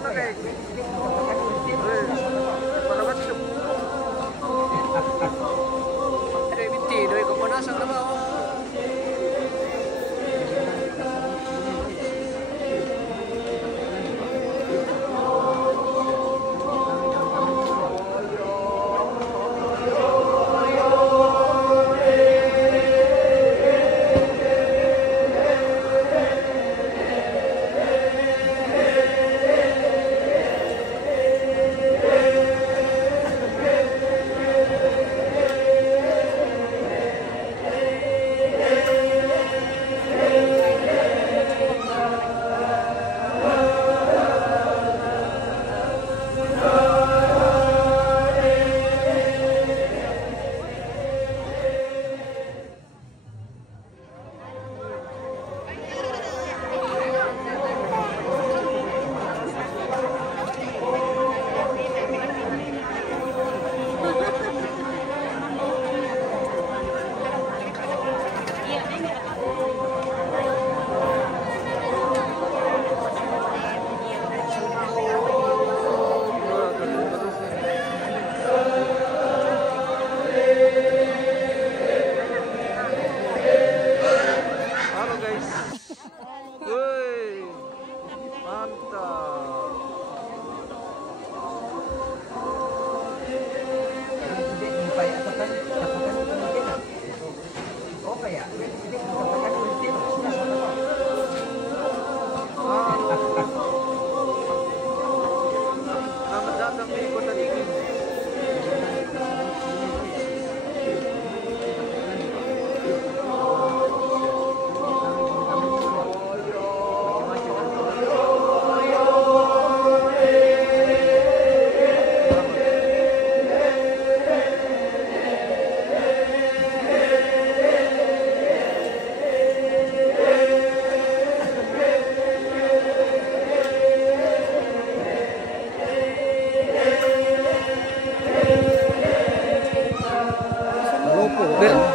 Ano kayak? Pada macam. Ada binti, dari kepanasan apa?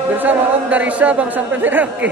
Bersama Om dari Sabang sampai Merauke.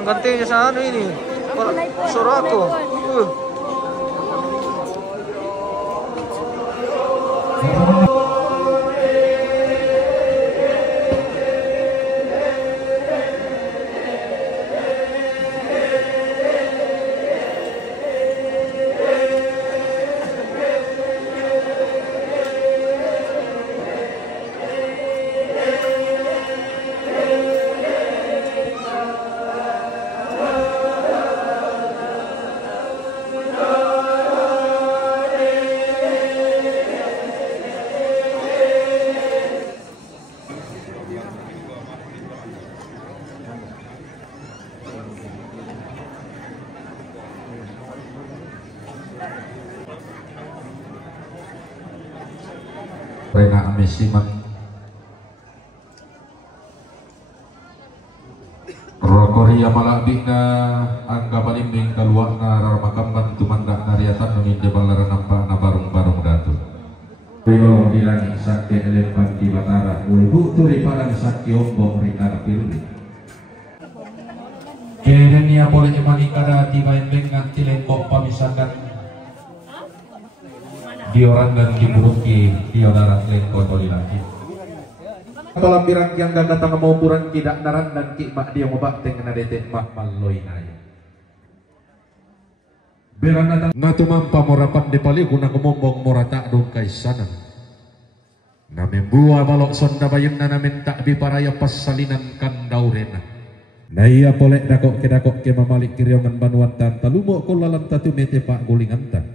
Orang gantinya sa ano ini. Suruh aku. Rena amesiman Rokoria malabihna angga balimbing kaluakna rarmakamban tumandak nariatan mengindi balara nampak na barung-barung datu Rio bilang sakti elepan di batara Uibu turi padang sakti ombong rikana pilih Kedenia boleh imanikada tiba embeng nganti lembok pamisakan dioran dan diburuki diodarat lengko toli lagi dalam birang yang gak datang mau buran tidak naran dan kikmak dia ngobak dengan detek mak maloi naya birang datang ngatu mampa morapat di pali guna kemombong morata dong kaisanan namin buah balok sonda bayun na namin tak biparaya pas salinan kandaurena na iya polek dakok ke mamalik kiriongan banuan tan talumo kolalan tatu mete pak gulingan tan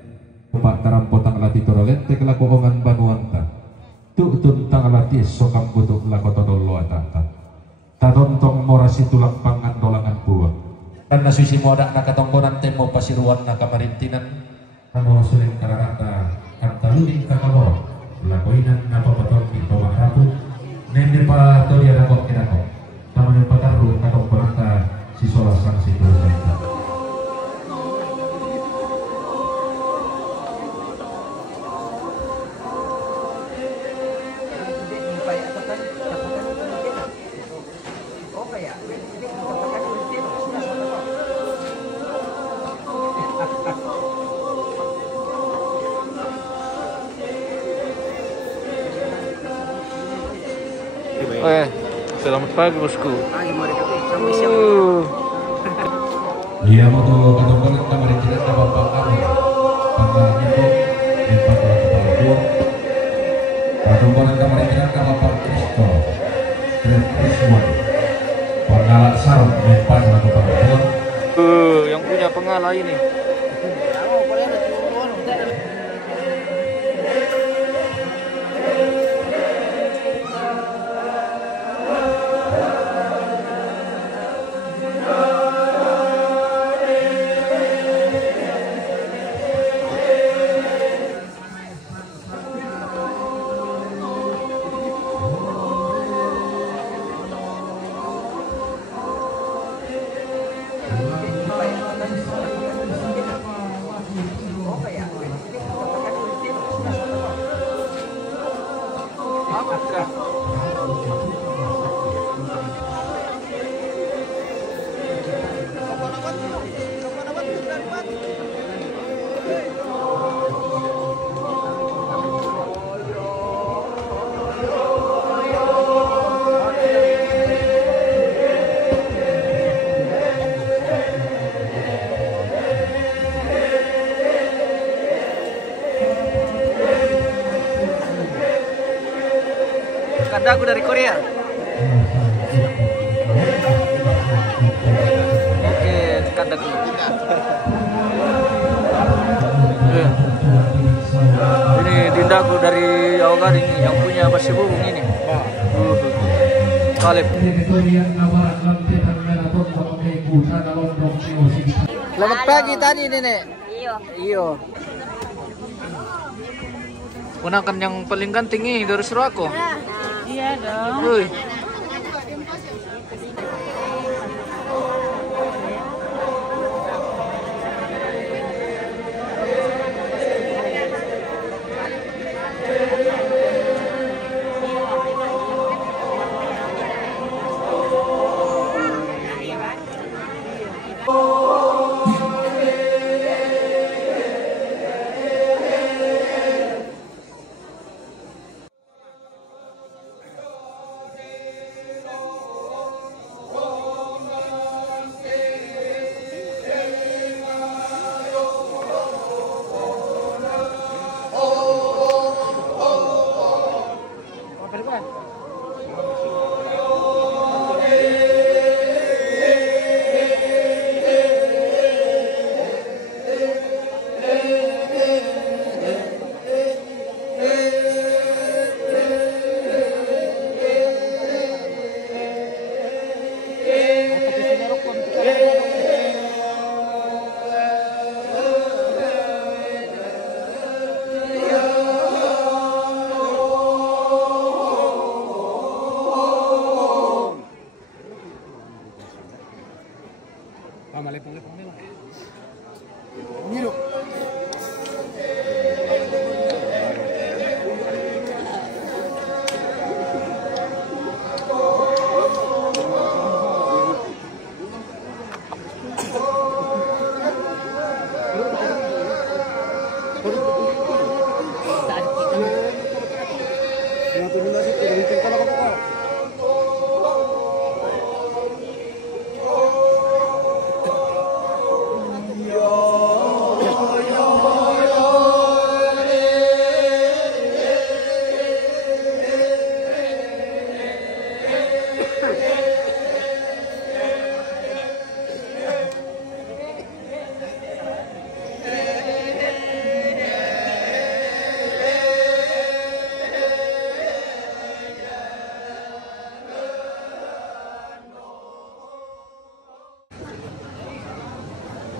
Pak tarampotang lati torolente kelakoongan banuanta tuktun tang lati sokam butuh lakotodol loatata tadontong morasi tulak pangan dolangan buah karena susi modak nakatongkonan temo pasiruan nakamarintinan namo suling kararata kantaluning kakabor lakoinan napa patol pinto mahrapu nende pa toria dakok kinako taman pataru katongkonanta sisola sang situasi Selamat pagi bosku. Dia mau kadang-kadang kamar kita dapat bakar panggilnya kok empat orang kepala dua kadang-kadang kamar kita dapat pak Kristo Kriswan pangala sarung empat orang kepala dua yang punya pengala ini. Kandaku dari Korea. Oke, kandaku. Ini dindaku dari Jawa ini yang punya basi bubung ini. Kaleb. Selamat pagi tadi nenek. Iyo. Gunakan yang paling ganteng ini dari Surako. Iya dong. Uy.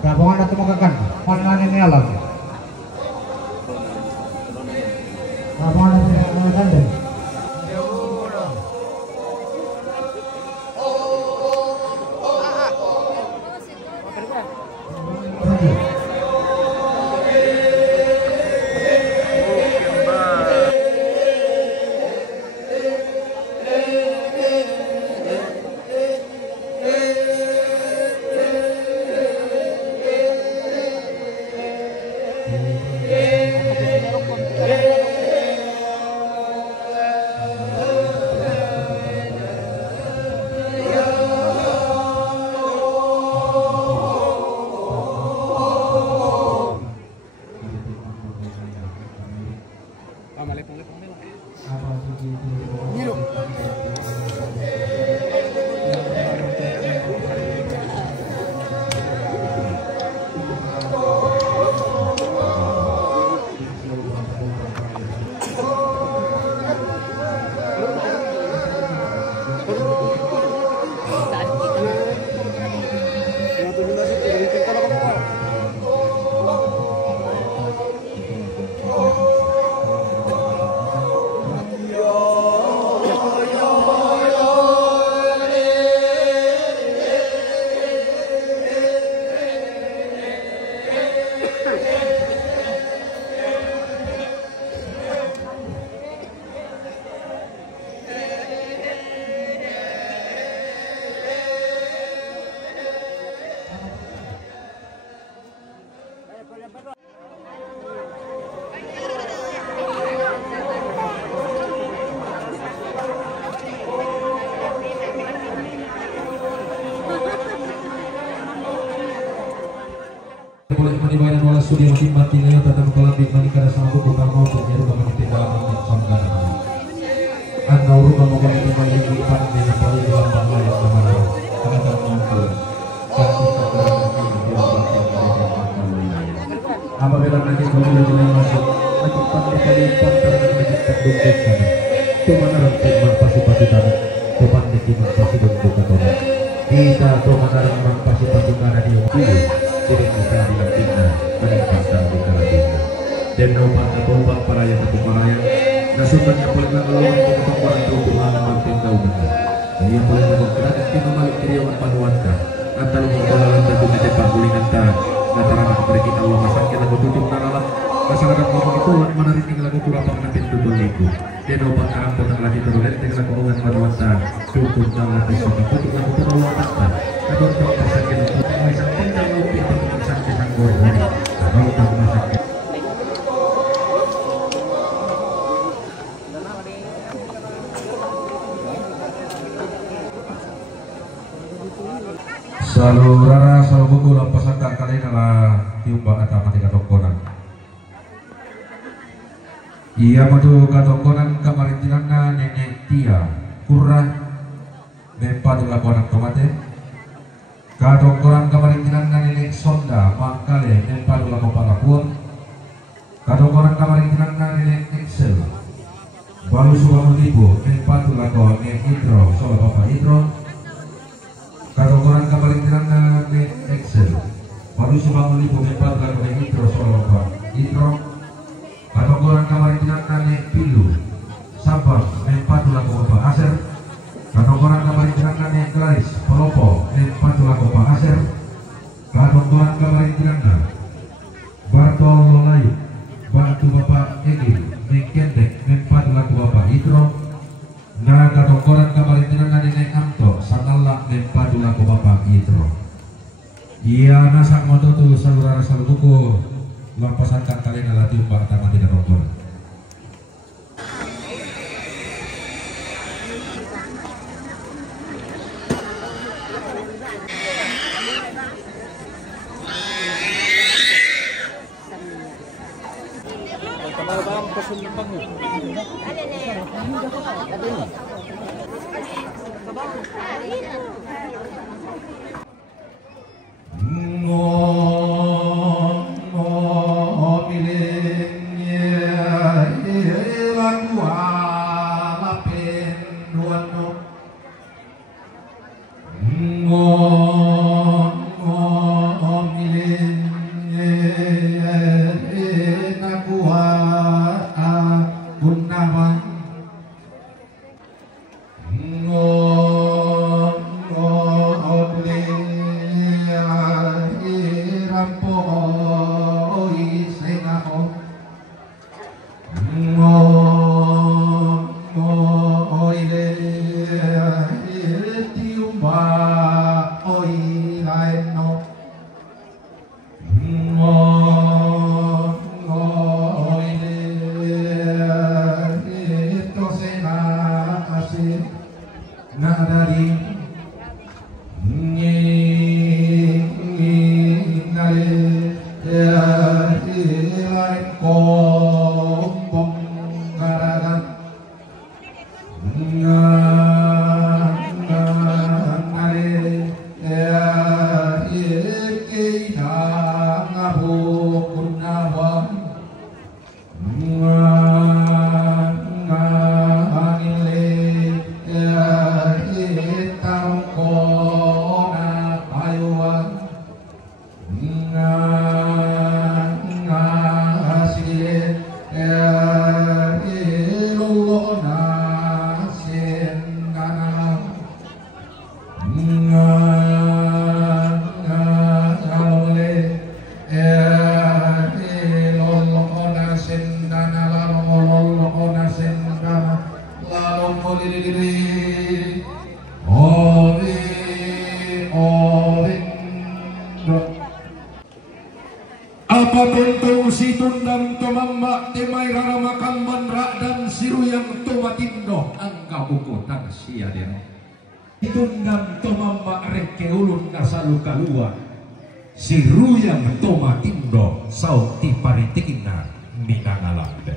Gabungan atau makakan online ini alam. Gabungan atau makakan deh. Boleh manibaran wala sudi makin mati ngayon tatang kalabing manikada sa mga bukang mo sa meron mga tindahan ng samgana. At naurungan mo kami tumay yung ipan din ang palilang bangay sa maraw. Kanatang mangko. Kanatang kakaroon ng pinagbilang bakit ang mga ang mabilang natin kung mula din ang masok. Nagpagpan ni palipan para nagmagigtag dugtog ka na. Tumanarang magpasipatitan. Tupan ni magpasidugtog ka to na. Kita tumanarang magpasipatitan na niyong pili. Tidak bisa dilakukan meningkatkan dikalabina dan obat obat paraya satu paraya nasukannya paling lalu untuk orang tuhan makin kau benar dan yang paling bergerak kita malik kiriawan panuanka atau mengkolalan tentu nanti panggulingan ta antara pergi Allah masaknya lagu tutup naralah masyarakat ngomong itu menarik tinggal lagu kurang nanti tutup itu dan obat karang potong lagi terulet tinggal lagu obat panuanka tutup naralah besok tutup lagu panuanka agar tak masaknya untuk mengisah tinggal lebih Selalu rara selalu buku lampasan kali nala tiumbang atau mati katokonan. Ia madu katokonan kamarintinan nenek tia kurah bempa dilakukan tomate. Katokonan kamarintinan nenek sonda mangkale bempa dilakukan palapuan. Katokonan kamarintinan nenek excel baru suka melibu bempa dilakukan nenek hidro soal bapak hidro. Katokoran kamarintinan nenek excel baru suka melibu bempa dilakukan nenek hidro soal bapak hidro. Katokoran kamarintinan nenek pilu sabang bempa dilakukan bapak aser. Katokoran kamarintinan nenek Klaris Pelopo bempa dilakukan bapak aser. Koran kabaritinan na dinay amto sanalak din padula ko bapak itro. Iya nasak mo to sa lurara sa lubuko lampasan kang kali na lati umbang tangan tidak rombol. Apa tuntung si tundang tumamba temai raramakan manra dan siruyang tumatindo angka bukutan sia dia. Tundang tumamba reke ulun kasalu kalua siruyang tumatindo sauti paritikina minangalambe.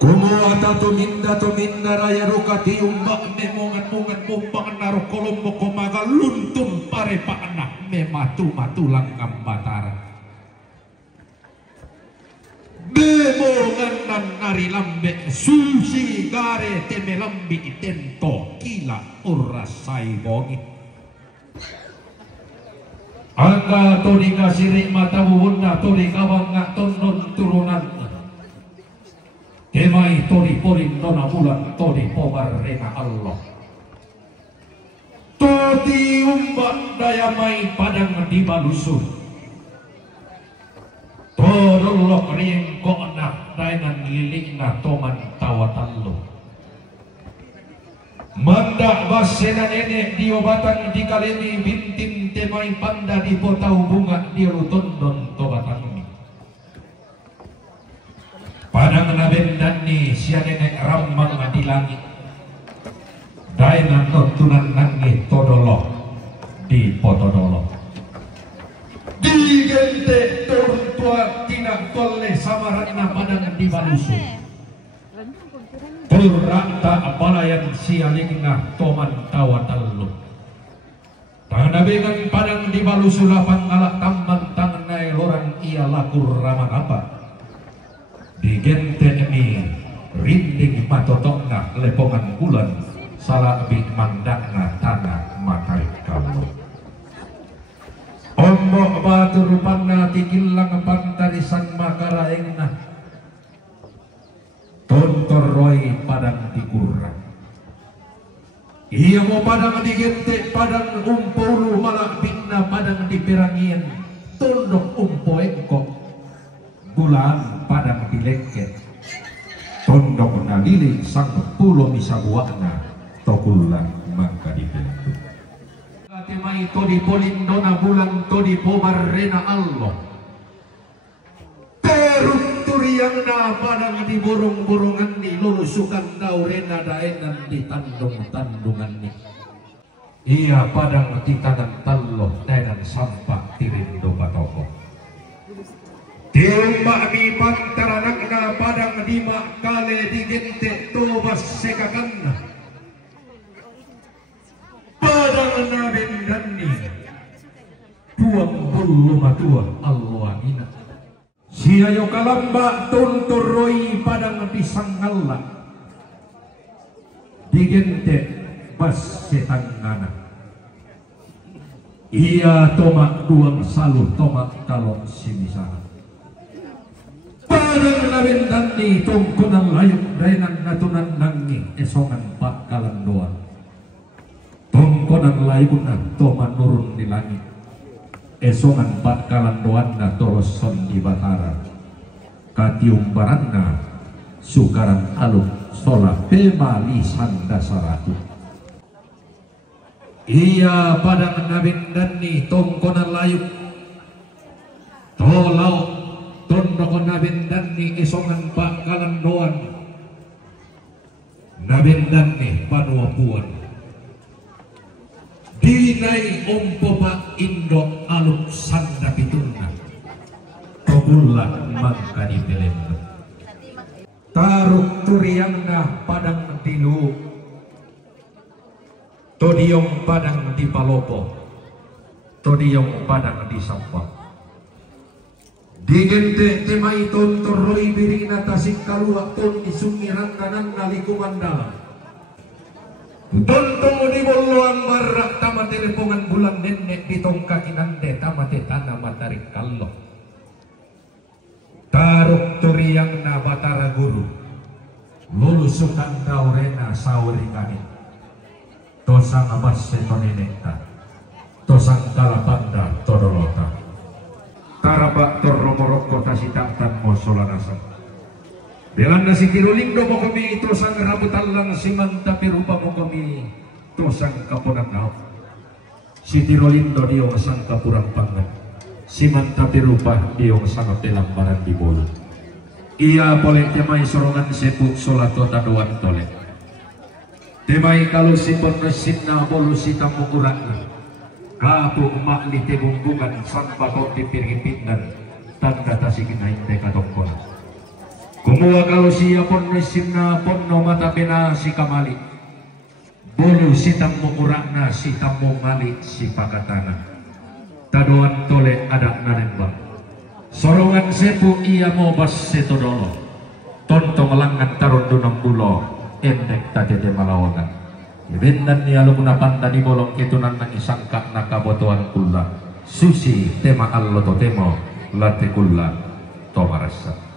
Kumuata tuminda raya rukati umbak memongan-mongan mumbang naruh kolombo komaga luntum pare pa anak mematu-matu langkam batara. Bemongan nan nari lambe susi gare teme lambi tento kila urasai bongi. Angga todi kasiri mata wunda todi kawang tonon turunan. Temai tori porin dona bulan tori pobar rena Allah. Todi umbat daya mai padang di balusun. Todolok rieng ko'nak dainan lilikna toman tawatallo. Mandak basena nenek diobatan di kalemi bintim temai panda di potau bunga di rutondon tobatang. Padang nabendani sia nenek rambang di langit. Dainan notunan nangih todolo di potodolo. Di gente turun tua tidak toleh samaratna padang di balusu. Turrakta apalayan sialingna toman tawatallu. Tangan nabengan padang di balusu lapang alak tambang tangan nai lorang ia lakur raman apa. Di gente ini rinding matotokna lepongan bulan salah bi mandakna tanah makai kamu. Ombok batu rupana tikilang pantarisan makaraengna tontor roy padang dikurang. Iya mau padang digente padang umpuru malah bina padang diperangin tondok umpo engkok bulan padang dileket tondok nagili sang pulo misabuana tokulan maka dibentuk katima itu di polindona bulan to di pobarrena Allah teruk turiang na padang di borong-borongan ni lulusukan daurena daenan di tandung-tandungan ni iya padang di tangan talloh daenan sampah tirindo patoko tiumbak mi pantaranak na padang di kale di gente tobas sekakanna padang na bendani tuang bulu matua Allah ina siayo kalamba tunturoi padang pisangalla digente bas setangana iya tomak duang saluh tomak kalong simisana padang nabendani tungkunan layuk dainan natunan nangi esongan pak kalandoan tungkunan layunan tomak nurun di langit esongan pak kalandoan na toroson di batara katium baranna sukaran aluk sola pemali sanda saratu iya padang nabendani tungkunan layuk tolau tondok nabendani esongan pak kalandoan nabendani panua puan dinai ompo pak indo aluk sanda pitunna tobulan mangka di belenda taruk turiangna padang tilu todiong padang di palopo todiong padang di sampah digente temai tontoroi birina tasik kaluak ton isungiran kanan nalikuman dalam tontong di boluan barak tamat telepongan bulan nenek di tongkakin ande tamat tanah matarik kallo taruk turiang na batara guru lulusukan daurena sauri kanit tosang abas setonenekta tosang kalapanda todolota tarabak torromoroko tasitangtan mosolanasa belanda si kirulindo mo kami tosang rabutallang simanta pirupa mo kami tosang kapunan naop si tirolindo diong sang kapurang pangan simanta pirupa diong sang telang baran di bolu iya boleh temai sorongan sepuk solato taduan tole temai kalau si penesinna bolu si tamukuran kapu emak li tebungkungan sampai kau dipiripin dan tanda tasikin hinde katongkon kumua kalau siya pon mesinna pon no mata pena si kamali bolu si tamu urakna si tamu mali si pakatana tadoan tole adak nanembang sorongan sepu iya mo bas setodolo tontong langan tarun dunang bulo endek tadede malawangan bendan ni alung napanda di bolong ketunan nang isangka nakabotoan kulla susi tema allo to temo late kulla to marasa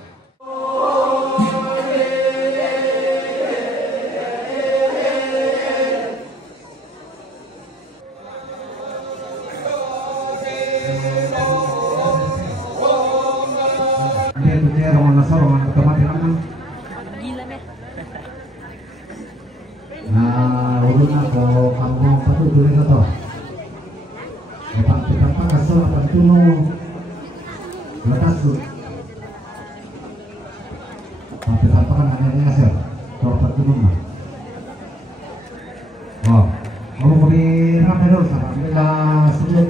Kalau mau di ramai dulu, alhamdulillah sebelum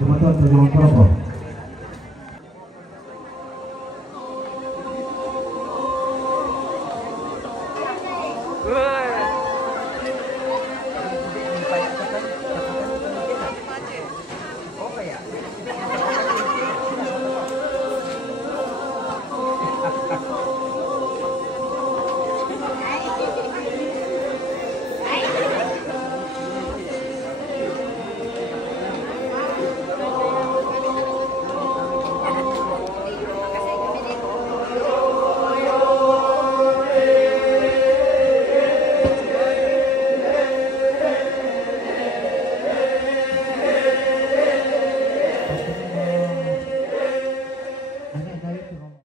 kebetulan terjun kelompok.